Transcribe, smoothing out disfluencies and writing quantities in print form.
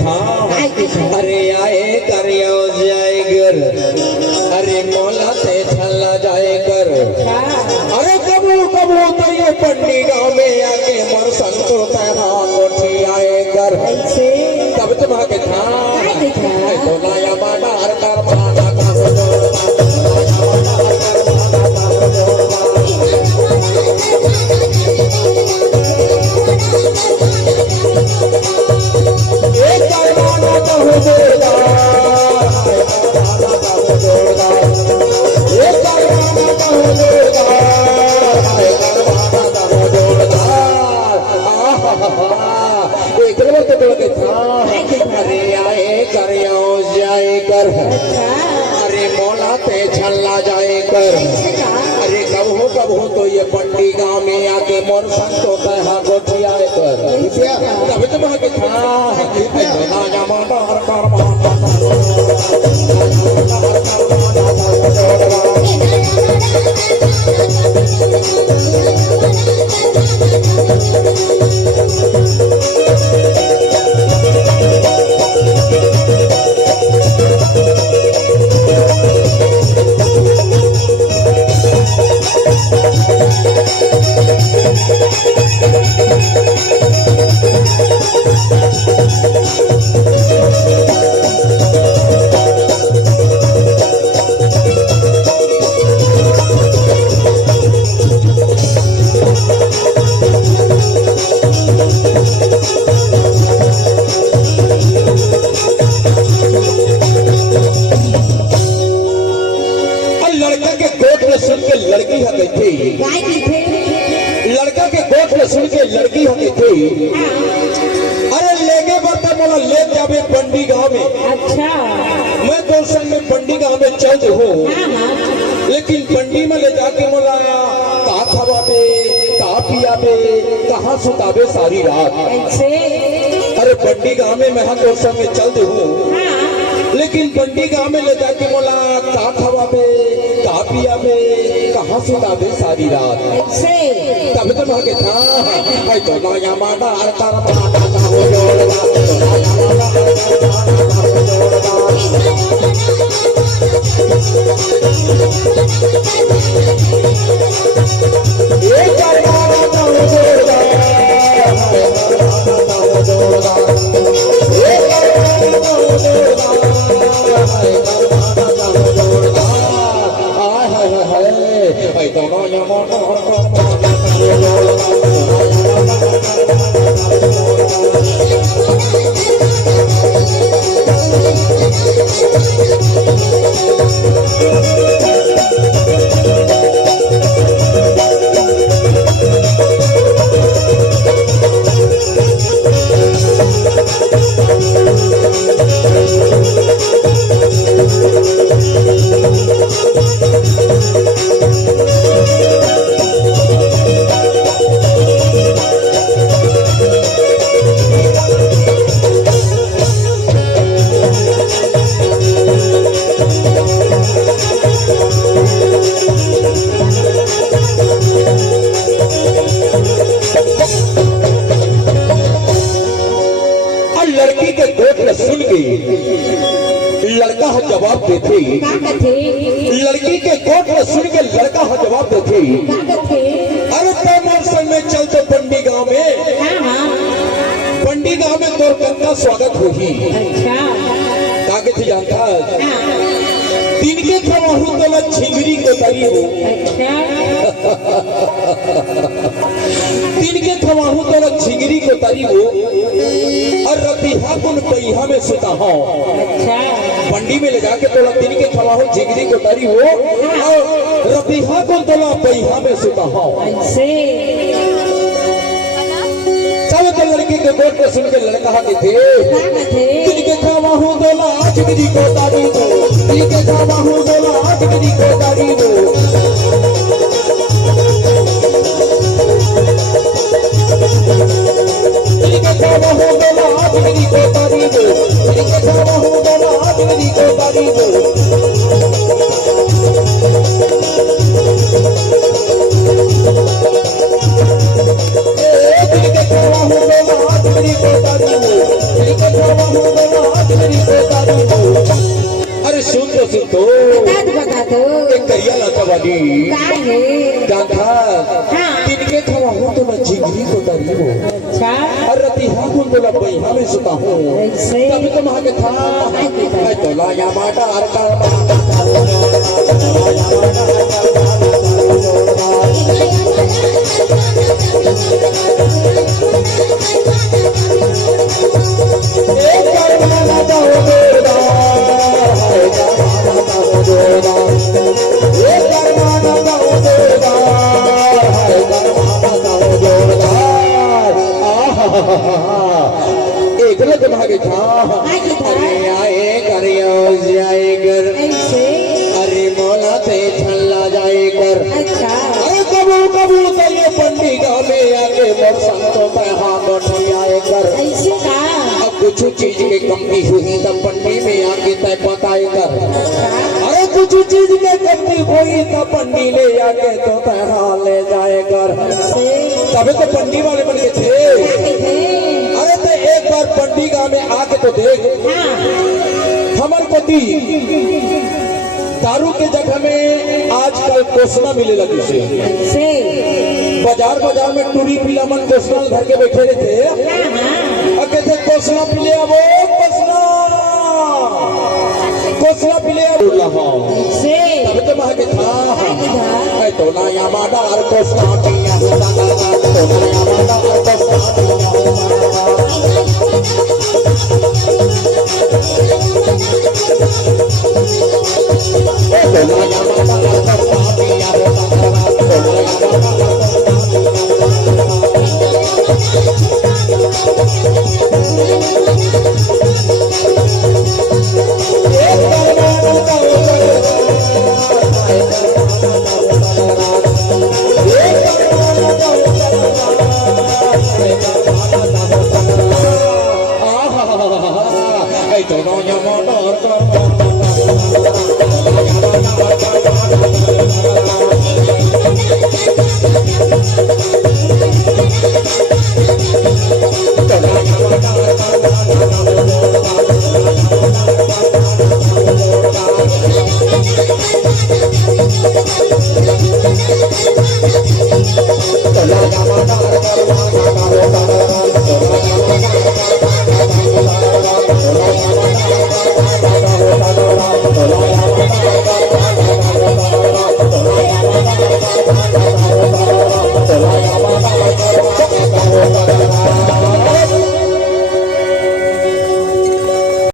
था अरे आए करियो जाए घर अरे मौला ते छल्ला जाए कर अरे कबू कबू तो ये पंडी गाँव में आके मर संतो तैहा कोठी आए कर तब तुम्हारे था तो नया बाटा हर कर माना का अरे आए करियो जाए कर अरे मौला पे छल्ला जाए कर अरे कब हो तो ये पंडी गाँव में आके मोर संतो तैहा गोठी आए कर तब तुम्हारे था लड़का के गोद में सुन के लड़की होती थी अरे लेके बता बोला ले जावे पंडी गाँव में अच्छा मैं तो संग में पंडी गाँव में चल हूँ लेकिन पंडी में ले जाके बोला कहा खवाबे कहा पियाबे कहाँ सुताबे सारी रात अरे पंडी गाँव में मैं तो संग में चल हूँ लेकिन पंडी गाँव में ले जाके बोला कहा खवाबे कहा पियाबे कहाँ सुताबे सारी रात तब तो भागे था तो नया माना कर माना का हो जोड़वा ये करवाना का हो जोड़वा ये करवाना का हो जोड़वा I don't know your लड़की के गोद में सुन गई लड़का जवाब देते लड़की के गोद में सुन के लड़का जवाब देते अरे तो मौसम में चल तो पंडी गाँव में पंडी गाँव में तोर कन्या स्वागत होगी कागे थी जानता दिन के थमाहू तो झिंगरी को तरी हो दिन के थमाहू तो झिंगरी को तरी हो और रतिहा कुन पहिया में सुता हो पंडी में ले जाके तोला दिन के थमाहू झिंगरी को तरी हो और रतिहा कुन तोला पहिया में सुता हो सब तो लड़की के गोद पे सुन के लड़का के थे दिन के थमाहू तोला झिंगरी को तारी हो दिन के थमाहू तोला झिंगरी को तारी हो Thank you. पंडी का है जानता हाँ। तिनके खवा हो तो मैं जिगरी को तरी हो अच्छा और रति हाँ कुन बोला भाई हमें सुता हूँ ऐसे तभी तो वहाँ के था मैं तो लाया माटा और एक लग भागे था अरे आए करियो जाए कर ऐसे अरे मौला ते छल्ला जाए कर अच्छा अरे कबू कबू तो ये पंडी में आके मोर संतों पे हाथ उठाई आए कर ऐसे का अब कुछ चीज की कमी हुई तब पंडी में आके तय बताए कर अरे कुछ चीज की कमी हुई तब पंडी ले आके तो तय हाथ ले जाए कर तभी तो पंडी वाले बन के थे अरे तो एक बार पंडी गांव में आके तो देख हमार पति दारू के जगह में आजकल कोसना मिले लगी से से बाजार बाजार में टूरी पीला मन कोसना घर के बैठे रहते और कहते कोसना पीले अब कोसना पीले अब से तब तो वहां के था तो ना या माडा और कोसना पिया तो ना या माडा और कोसना Thank you.